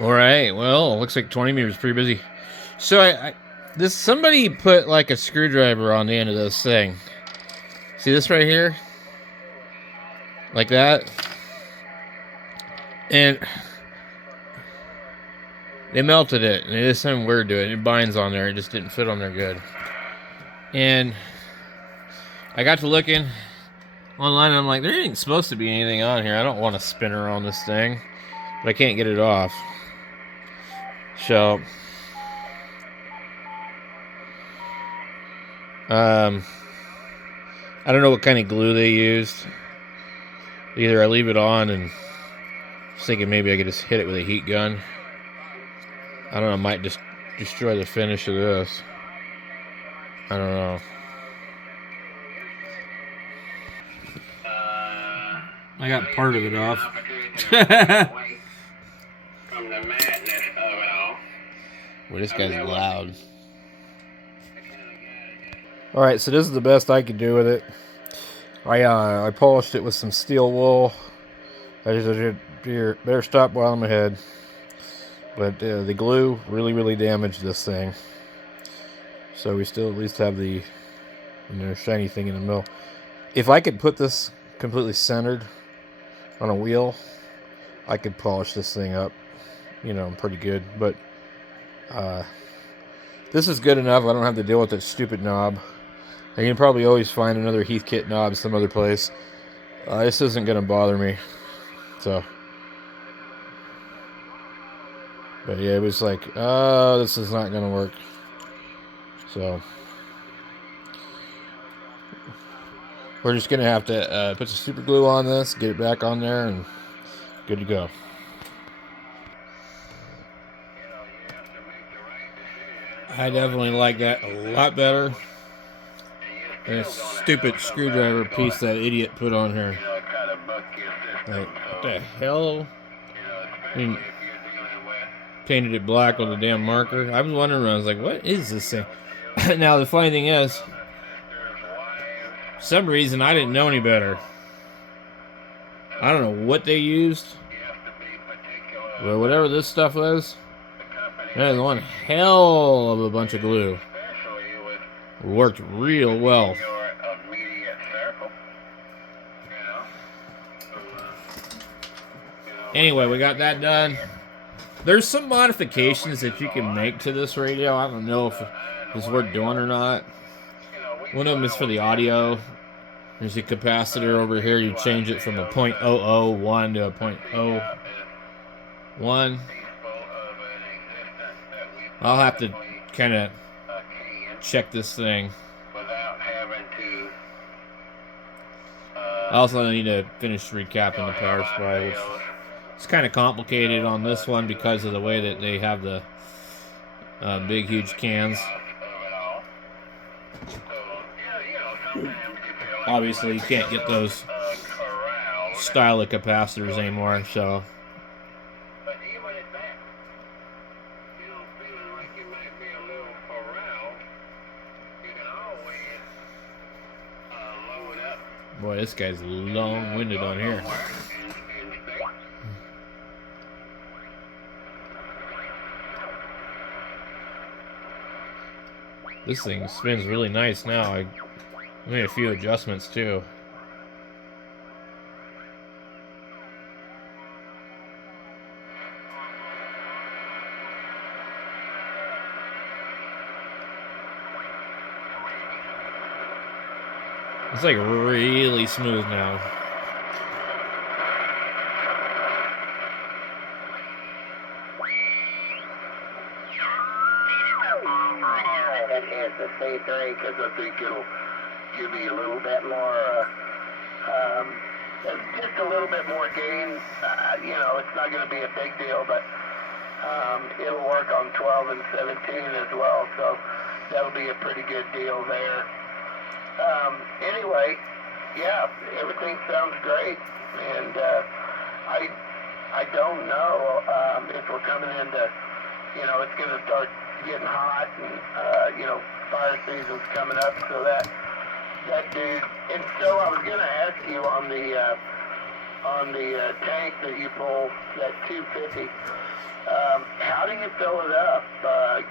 All right. Well, looks like 20 meters pretty busy. So this somebody put like a screwdriver on the end of this thing. See this right here? Like that. And they melted it. And there's something weird to it. It binds on there. It just didn't fit on there good. And I got to looking online, and I'm like, there ain't supposed to be anything on here. I don't want to spin around this thing, but I can't get it off. So, I don't know what kind of glue they used. Either I leave it on, and I was thinking maybe I could just hit it with a heat gun. I don't know, it might just destroy the finish of this. I don't know. I got part of it off. Well, this guy's loud. Alright, so this is the best I could do with it. I polished it with some steel wool. I just better stop while I'm ahead. But the glue really damaged this thing. So we still at least have the shiny thing in the middle. If I could put this completely centered on a wheel, I could polish this thing up, pretty good. But this is good enough. I don't have to deal with that stupid knob. I can probably always find another heathkit knob some other place. This isn't going to bother me. So, but yeah, it was like, this is not going to work. So, we're just going to have to put some super glue on this, get it back on there, and good to go. I definitely like that a lot better than a stupid screwdriver piece that idiot put on here. Like, what the hell? I mean, painted it black with a damn marker. I was wondering, I was like, what is this thing? Now, the funny thing is, for some reason, I didn't know any better. I don't know what they used, but whatever this stuff was, that is one hell of a bunch of glue. It worked real well. Anyway, we got that done. There's some modifications that you can make to this radio. I don't know if it's worth doing or not. One of them is for the audio. There's a capacitor over here. You change it from a .001 to a .01. I'll have to kind of check this thing. I also need to finish recapping the power supply, which is kind of complicated on this one because of the way that they have the big, huge cans. Obviously, you can't get those style of capacitors anymore, so. Boy, this guy's long-winded on here. This thing spins really nice now. I made a few adjustments too. It's like really smooth now. The C3 because I think it'll give me a little bit more, just a little bit more gain. It's not going to be a big deal, but it'll work on 12 and 17 as well, so that'll be a pretty good deal there. Anyway, yeah, everything sounds great, and I don't know if we're coming into, it's going to start getting hot, and fire season's coming up, so that dude. And so I was going to ask you on the on the tank that you pull, that 250. How do you fill it up,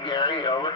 Gary? Over.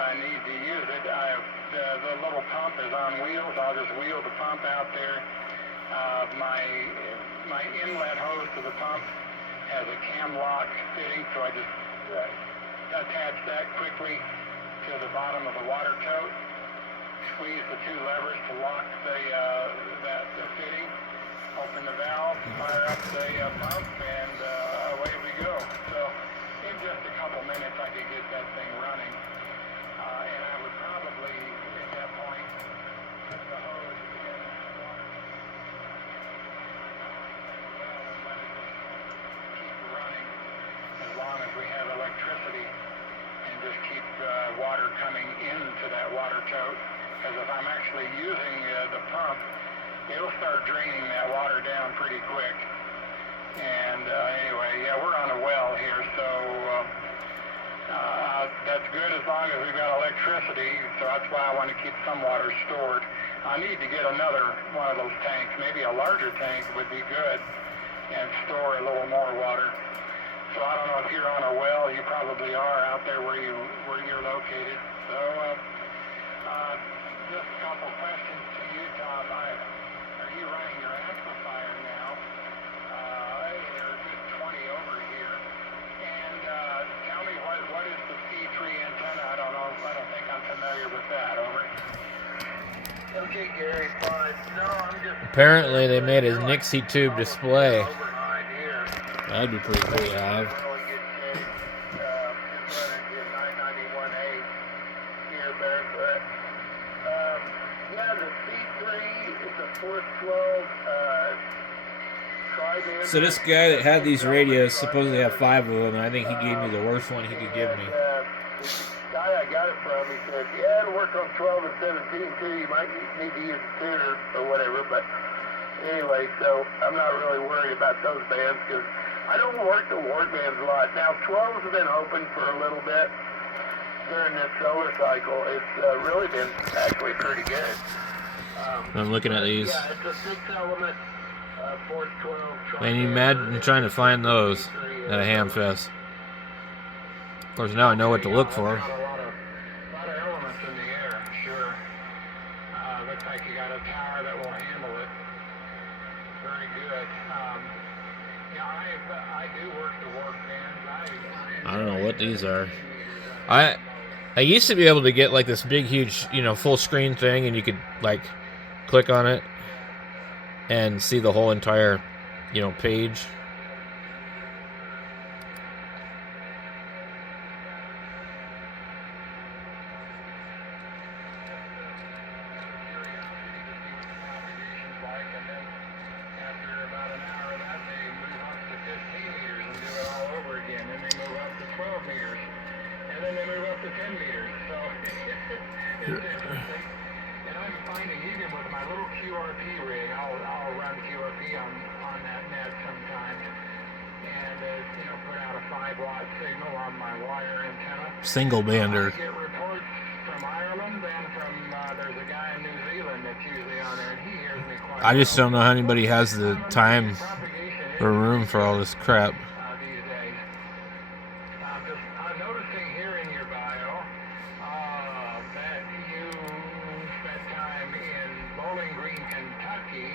I need to use it. The little pump is on wheels. I'll just wheel the pump out there. My inlet hose to the pump has a cam lock fitting, so I just attach that quickly to the bottom of the water tote. Squeeze the two levers to lock the fitting. Open the valve, fire up the pump, and away we go. So in just a couple minutes, I could get that thing running. And I would probably, at that point, put the hose in the water and let it just keep running as long as we have electricity, and just keep water coming into that water tote. Because if I'm actually using the pump, it'll start draining that water down pretty quick. And anyway, yeah, we're on a well here, so that's good as long as we've got electricity, so that's why I want to keep some water stored. I need to get another one of those tanks, maybe a larger tank would be good, and store a little more water. So I don't know if you're on a well, you probably are out there where you're located. So just a couple questions to you, Tom. Are you running your amplifier now? They're just 20 over here. And tell me what is the C3 antenna? I don't know. I don't think I'm familiar with that. Over. Okay, Gary, fine. No, I'm just. Apparently, they made a Nixie tube display. That'd be pretty cool to have. Yeah, the C3 is a 412. So this guy that had these radios supposedly have 5 of them, and I think he gave me the worst one he could give me. The guy I got it from, he said, yeah, it'll work on 12 and 17 too. You might need to use a tuner or whatever, but anyway, so I'm not really worried about those bands because I don't work the ward bands a lot. Now, 12s have been open for a little bit during this solar cycle. It's really been actually pretty good. I'm looking at these. Yeah, it's a 6-element 412. Man, you imagine trying to find those at a ham fest. Of course, now I know what to look for. A lot of elements in the air, sure. Looks like you got a tower that will handle it. Very good. I do work the work bands. I don't know what these are. I used to be able to get like this big, huge, full screen thing, and you could like click on it and see the whole entire, page. And I'm finding even with my little QRP rig, I'll run QRP on that net sometimes, and put out a 5-watt signal on my wire antenna. Single bander. I get reports from Ireland and from there's a guy in New Zealand that's usually on there, and he hears me quite I just well. don't know how anybody has the time or room for all this crap. These days. I'm noticing here in your bio that you spent time in Bowling Green, Kentucky.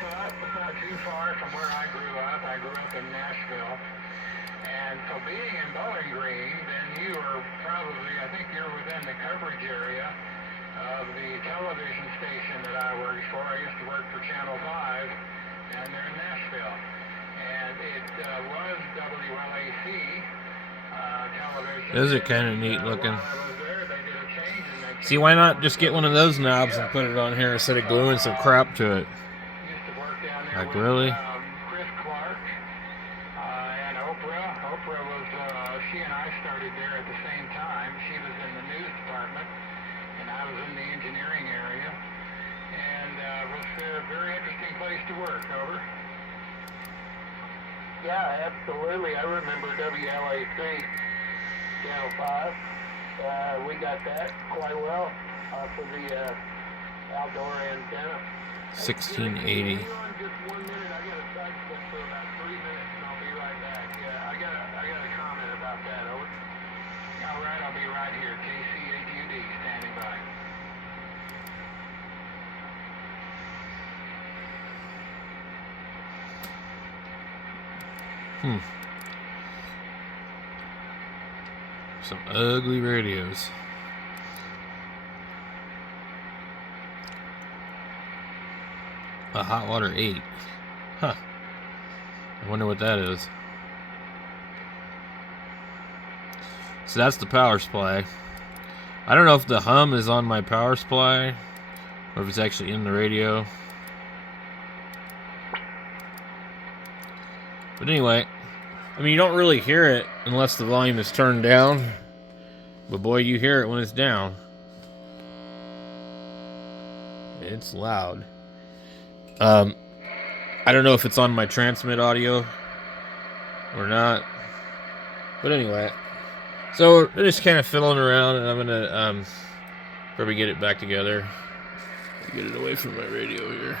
So that was not too far from where I grew up. I grew up in Nashville. And so being in Bowling Green, then you were probably, I think you're within the coverage area of the television station that I worked for. I used to work for Channel 5, and they're in Nashville. And it was WLAC television. Those are kind of neat looking. While I was there, they did a change and they See, why not just get one of those knobs and put it on here instead of gluing some crap to it? used to work down there Like, with, really? Chris Clark and Oprah same time. She was in the news department, and I was in the engineering area. And was a very interesting place to work. Over. Yeah, absolutely. I remember WLAC, Channel 5. We got that quite well off of the outdoor antenna. 1680. Just 1 minute. I got a side step for about 3 minutes, and I'll be right back. Yeah, I got a comment about that. Over. All right, I'll be right here. KCAQD standing by. Some ugly radios. A hot water 8. Huh. I wonder what that is. So that's the power supply. I don't know if the hum is on my power supply or if it's actually in the radio. But anyway, I mean, you don't really hear it unless the volume is turned down. But boy, you hear it when it's down. It's loud. I don't know if it's on my transmit audio or not. But anyway, so we're just kind of fiddling around, and I'm gonna probably get it back together. Get it away from my radio here.